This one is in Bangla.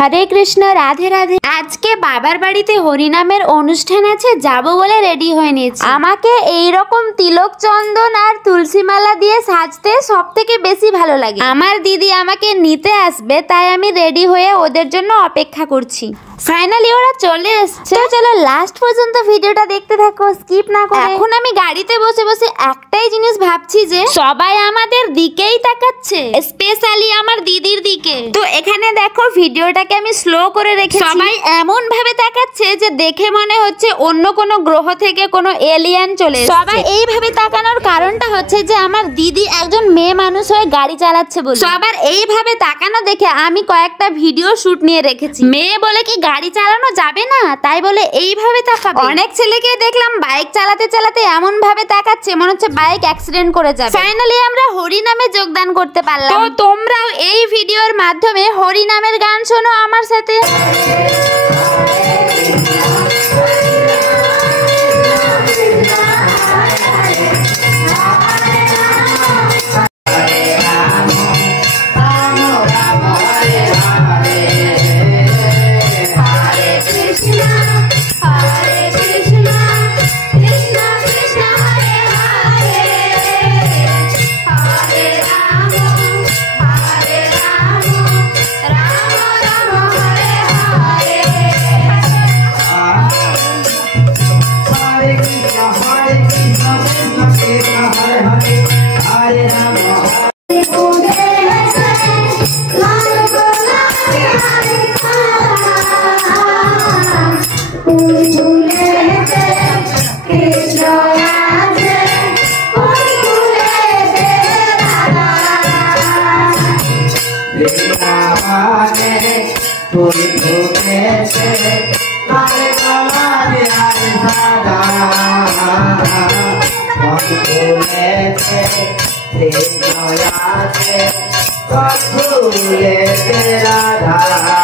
হরে কৃষ্ণ, রাধে রাধে। আজকে বাবার বাড়িতে হরিনামের অনুষ্ঠান আছে, যাব বলে রেডি হয়ে নিয়েছি। আমাকে এইরকম তিলক চন্দন আর তুলসী মালা দিয়ে সাজতে সব থেকে বেশি ভালো লাগে। আমার দিদি আমাকে নিতে আসবে, তাই আমি রেডি হয়ে ওদের জন্য অপেক্ষা করছি। ফাইনালি ওরা চলে এসেছে। চলো লাস্ট পর্যন্ত ভিডিওটা দেখতে থাকো, স্কিপ না করে। এখন আমি গাড়িতে বসে বসে একটাই জিনিস ভাবছি যে সবাই আমাদের দিকেই তাকাচ্ছে, স্পেশালি আমার দিদির দিকে। তো এখানে দেখো ভিডিওটাকে আমি স্লো করে রেখেছি। সবাই এমন ভাবে তাকাচ্ছে যে দেখে মনে হচ্ছে অন্য কোনো গ্রহ থেকে কোনো এলিয়েন চলে এসেছে। সবাই এইভাবে তাকানোর কারণটা হচ্ছে যে আমার দিদি একজন মেয়ে মানুষ হয়ে গাড়ি চালাচ্ছে বলে। সবার এইভাবে তাকানো দেখে আমি কয়েকটা ভিডিও শুট নিয়ে রেখেছি। মেয়ে বলে কি গাড়ি চালানো যাবে না, তাই বলে এইভাবে তাকাবে। অনেক ছেলেকে দেখলাম বাইক চালাতে চালাতে এমন ভাবে তাকাচ্ছে মনে হচ্ছে বাইক অ্যাক্সিডেন্ট করে যাবে। ফাইনালি আমরা হরি নামে যোগদান করতে পারলাম। তো তোমরাও এই ভিডিওর মাধ্যমে হরি নামের গান শোনো আমার সাথে। Radha